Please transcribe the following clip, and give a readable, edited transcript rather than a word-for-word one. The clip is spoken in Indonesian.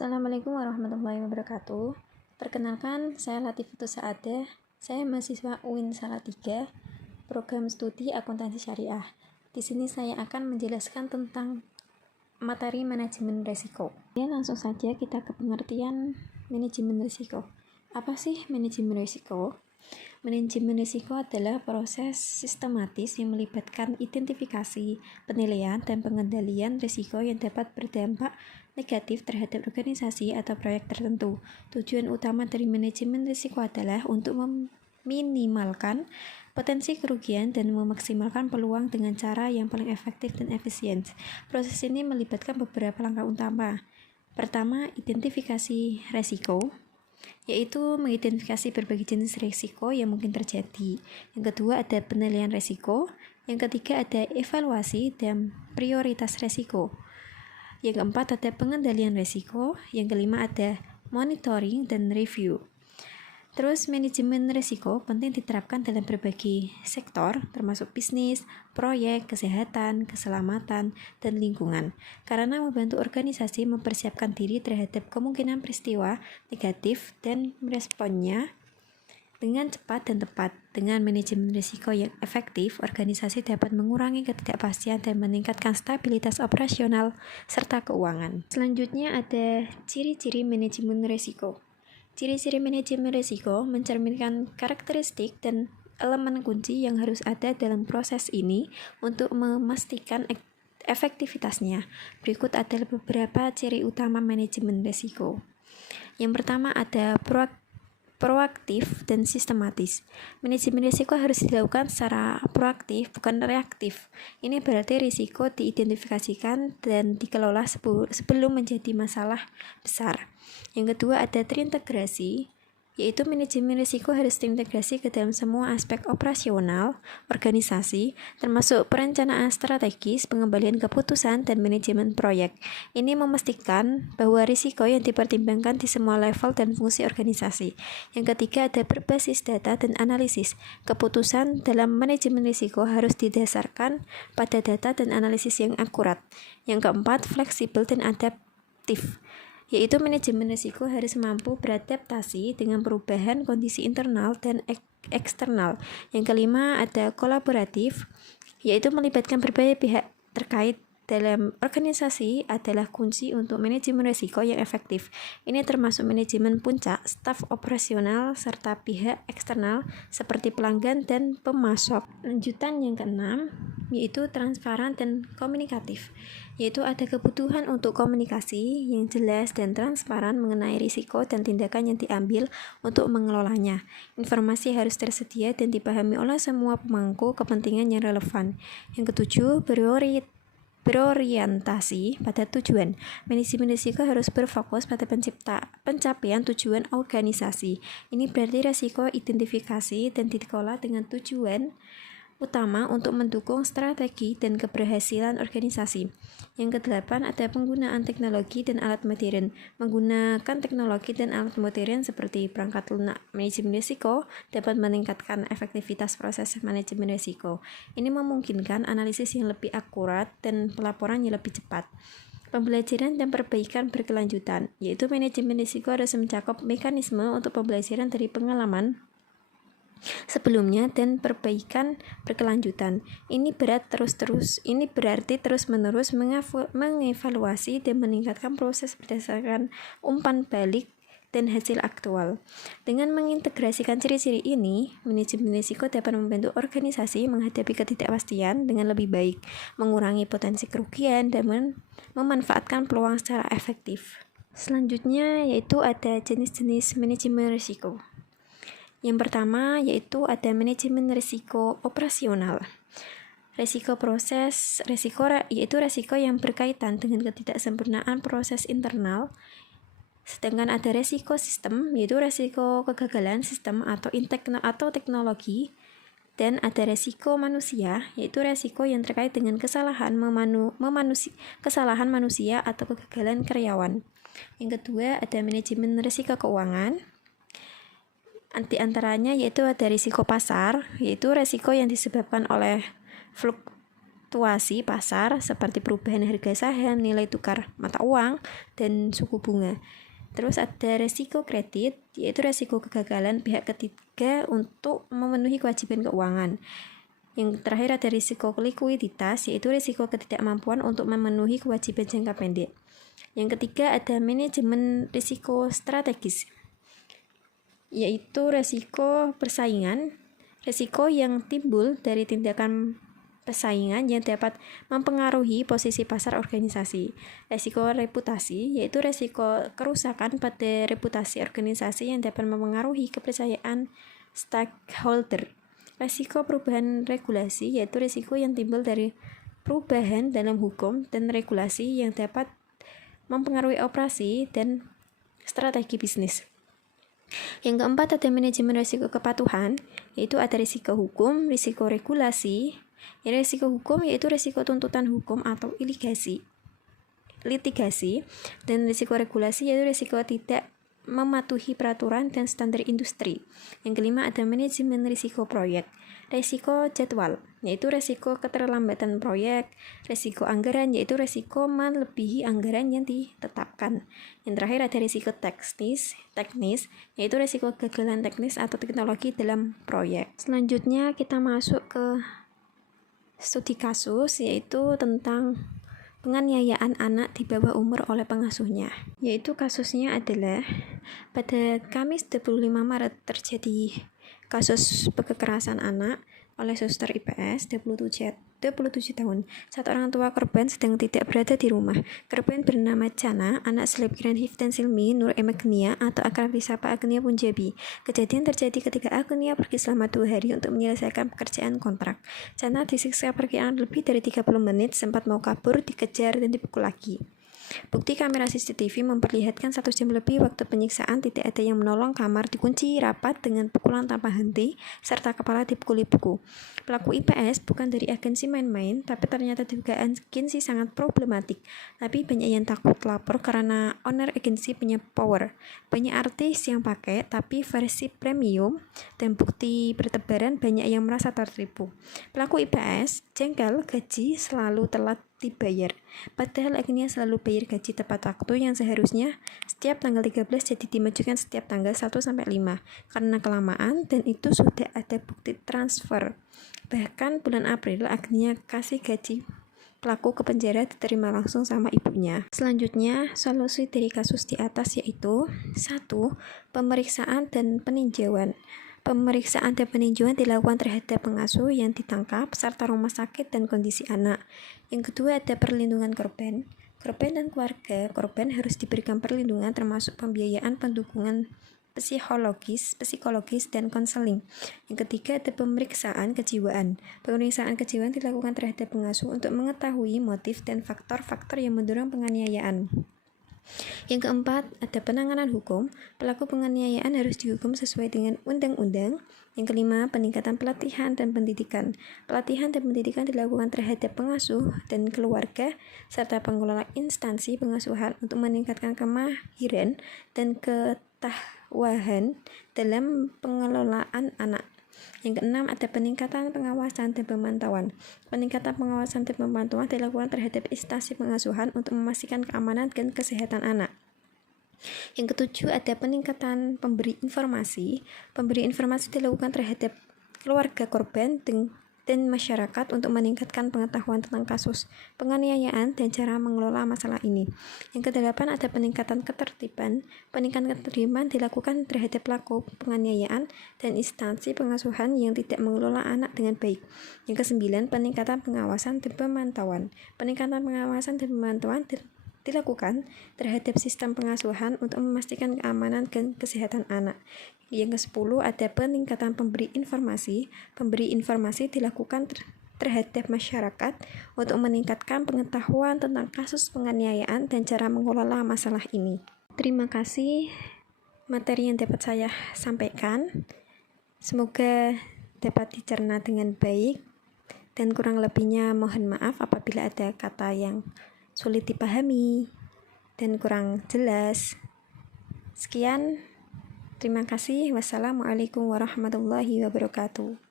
Assalamualaikum warahmatullahi wabarakatuh. Perkenalkan, saya Latifatus Saadah. Saya mahasiswa UIN Salatiga, program studi akuntansi syariah. Di sini saya akan menjelaskan tentang materi manajemen risiko. Langsung saja kita ke pengertian manajemen risiko. Apa sih manajemen risiko? Manajemen risiko adalah proses sistematis yang melibatkan identifikasi, penilaian, dan pengendalian risiko yang dapat berdampak negatif terhadap organisasi atau proyek tertentu. Tujuan utama dari manajemen risiko adalah untuk meminimalkan potensi kerugian dan memaksimalkan peluang dengan cara yang paling efektif dan efisien. Proses ini melibatkan beberapa langkah utama. Pertama, identifikasi risiko, yaitu mengidentifikasi berbagai jenis risiko yang mungkin terjadi. Yang kedua ada penilaian risiko. Yang ketiga ada evaluasi dan prioritas risiko. Yang keempat ada pengendalian risiko. Yang kelima ada monitoring dan review. Terus manajemen risiko penting diterapkan dalam berbagai sektor, termasuk bisnis, proyek, kesehatan, keselamatan, dan lingkungan, karena membantu organisasi mempersiapkan diri terhadap kemungkinan peristiwa negatif dan meresponnya dengan cepat dan tepat. Dengan manajemen risiko yang efektif, organisasi dapat mengurangi ketidakpastian dan meningkatkan stabilitas operasional serta keuangan. Selanjutnya ada ciri-ciri manajemen risiko. Ciri-ciri manajemen risiko mencerminkan karakteristik dan elemen kunci yang harus ada dalam proses ini untuk memastikan efektivitasnya. Berikut adalah beberapa ciri utama manajemen risiko. Yang pertama ada proaktif dan sistematis. Manajemen risiko harus dilakukan secara proaktif, bukan reaktif. Ini berarti risiko diidentifikasikan dan dikelola sebelum menjadi masalah besar. Yang kedua ada terintegrasi, yaitu manajemen risiko harus terintegrasi ke dalam semua aspek operasional organisasi, termasuk perencanaan strategis, pengembalian keputusan, dan manajemen proyek. Ini memastikan bahwa risiko yang dipertimbangkan di semua level dan fungsi organisasi. Yang ketiga ada berbasis data dan analisis. Keputusan dalam manajemen risiko harus didasarkan pada data dan analisis yang akurat. Yang keempat fleksibel dan adaptif, yaitu manajemen risiko harus mampu beradaptasi dengan perubahan kondisi internal dan eksternal. Yang kelima ada kolaboratif, yaitu melibatkan berbagai pihak terkait dalam organisasi adalah kunci untuk manajemen risiko yang efektif. Ini termasuk manajemen puncak, staf operasional, serta pihak eksternal seperti pelanggan dan pemasok. Lanjutan yang keenam, yaitu transparan dan komunikatif, yaitu ada kebutuhan untuk komunikasi yang jelas dan transparan mengenai risiko dan tindakan yang diambil untuk mengelolanya. Informasi harus tersedia dan dipahami oleh semua pemangku kepentingan yang relevan. Yang ketujuh, berorientasi pada tujuan. Manajemen risiko harus berfokus pada pencapaian tujuan organisasi. Ini berarti risiko identifikasi dan dikelola dengan tujuan utama untuk mendukung strategi dan keberhasilan organisasi. Yang kedelapan ada penggunaan teknologi dan alat modern. Menggunakan teknologi dan alat modern seperti perangkat lunak manajemen risiko dapat meningkatkan efektivitas proses manajemen risiko. Ini memungkinkan analisis yang lebih akurat dan pelaporan yang lebih cepat. Pembelajaran dan perbaikan berkelanjutan, yaitu manajemen risiko harus mencakup mekanisme untuk pembelajaran dari pengalaman sebelumnya dan perbaikan berkelanjutan. Ini berarti terus-menerus mengevaluasi dan meningkatkan proses berdasarkan umpan balik dan hasil aktual. Dengan mengintegrasikan ciri-ciri ini, manajemen risiko dapat membantu organisasi menghadapi ketidakpastian dengan lebih baik, mengurangi potensi kerugian, dan memanfaatkan peluang secara efektif. Selanjutnya yaitu ada jenis-jenis manajemen risiko. Yang pertama yaitu ada manajemen risiko operasional. Risiko proses, yaitu risiko yang berkaitan dengan ketidaksempurnaan proses internal. Sedangkan ada risiko sistem, yaitu risiko kegagalan sistem atau teknologi. Dan ada risiko manusia, yaitu risiko yang terkait dengan kesalahan manusia atau kegagalan karyawan. Yang kedua ada manajemen risiko keuangan. Di antaranya yaitu ada risiko pasar, yaitu risiko yang disebabkan oleh fluktuasi pasar seperti perubahan harga saham, nilai tukar mata uang, dan suku bunga. Terus ada resiko kredit, yaitu resiko kegagalan pihak ketiga untuk memenuhi kewajiban keuangan. Yang terakhir ada risiko likuiditas, yaitu risiko ketidakmampuan untuk memenuhi kewajiban jangka pendek. Yang ketiga ada manajemen risiko strategis, yaitu risiko persaingan, risiko yang timbul dari tindakan persaingan yang dapat mempengaruhi posisi pasar organisasi. Risiko reputasi, yaitu risiko kerusakan pada reputasi organisasi yang dapat mempengaruhi kepercayaan stakeholder. Risiko perubahan regulasi, yaitu risiko yang timbul dari perubahan dalam hukum dan regulasi yang dapat mempengaruhi operasi dan strategi bisnis. Yang keempat ada manajemen risiko kepatuhan, yaitu ada risiko hukum, risiko regulasi. Risiko hukum yaitu risiko tuntutan hukum atau litigasi, dan risiko regulasi yaitu risiko tidak mematuhi peraturan dan standar industri. Yang kelima ada manajemen risiko proyek, risiko jadwal, yaitu risiko keterlambatan proyek, risiko anggaran, yaitu risiko melebihi anggaran yang ditetapkan. Yang terakhir ada risiko teknis, yaitu risiko kegagalan teknis atau teknologi dalam proyek. Selanjutnya kita masuk ke studi kasus, yaitu tentang penganiayaan anak di bawah umur oleh pengasuhnya. Yaitu kasusnya adalah pada Kamis 25 Maret terjadi kasus kekerasan anak oleh suster IPS 27 tahun. Saat orang tua korban sedang tidak berada di rumah. Korban bernama Chana, anak selebgram Hifdan Silmi Nur Agnia atau akrab disapa Agnia Punjabi. Kejadian terjadi ketika Agnia pergi selama 2 hari untuk menyelesaikan pekerjaan kontrak. Chana disiksa perkiraan lebih dari 30 menit, sempat mau kabur, dikejar, dan dipukul lagi. Bukti kamera CCTV memperlihatkan 1 jam lebih waktu penyiksaan tidak ada yang menolong, kamar dikunci rapat dengan pukulan tanpa henti, serta kepala dipukuli buku. Pelaku IPS bukan dari agensi main-main, tapi ternyata dugaan agensi sangat problematik. Tapi banyak yang takut lapor karena owner agensi punya power. Banyak artis yang pakai, tapi versi premium dan bukti bertebaran, banyak yang merasa tertipu. Pelaku IPS jengkel gaji selalu telat dibayar. Padahal Agnia selalu bayar gaji tepat waktu yang seharusnya setiap tanggal 13 jadi dimajukan setiap tanggal 1-5 karena kelamaan, dan itu sudah ada bukti transfer. Bahkan bulan April Agnia kasih gaji pelaku ke penjara diterima langsung sama ibunya. Selanjutnya, solusi dari kasus di atas yaitu 1. Pemeriksaan dan peninjauan. Pemeriksaan dan peninjauan dilakukan terhadap pengasuh yang ditangkap serta rumah sakit dan kondisi anak. Yang kedua ada perlindungan korban. Korban dan keluarga korban harus diberikan perlindungan termasuk pembiayaan pendukungan psikologis dan konseling. Yang ketiga ada pemeriksaan kejiwaan. Pemeriksaan kejiwaan dilakukan terhadap pengasuh untuk mengetahui motif dan faktor-faktor yang mendorong penganiayaan. Yang keempat, ada penanganan hukum. Pelaku penganiayaan harus dihukum sesuai dengan undang-undang. Yang kelima, peningkatan pelatihan dan pendidikan. Pelatihan dan pendidikan dilakukan terhadap pengasuh dan keluarga, serta pengelola instansi pengasuhan untuk meningkatkan kemahiran dan ketahuan dalam pengelolaan anak. Yang keenam, ada peningkatan pengawasan dan pemantauan. Peningkatan pengawasan dan pemantauan dilakukan terhadap instansi pengasuhan untuk memastikan keamanan dan kesehatan anak. Yang ketujuh, ada peningkatan pemberi informasi. Pemberi informasi dilakukan terhadap keluarga korban dan masyarakat untuk meningkatkan pengetahuan tentang kasus penganiayaan dan cara mengelola masalah ini. Yang kedelapan, ada peningkatan ketertiban. Peningkatan ketertiban dilakukan terhadap pelaku penganiayaan dan instansi pengasuhan yang tidak mengelola anak dengan baik. Yang kesembilan, peningkatan pengawasan dan pemantauan. Peningkatan pengawasan dan pemantauan dilakukan terhadap sistem pengasuhan untuk memastikan keamanan dan kesehatan anak. Yang ke-10 ada peningkatan pemberi informasi. Pemberi informasi dilakukan terhadap masyarakat untuk meningkatkan pengetahuan tentang kasus penganiayaan dan cara mengelola masalah ini. Terima kasih materi yang dapat saya sampaikan. Semoga dapat dicerna dengan baik, dan kurang lebihnya mohon maaf apabila ada kata yang sulit dipahami dan kurang jelas. Sekian. Terima kasih. Wassalamualaikum warahmatullahi wabarakatuh.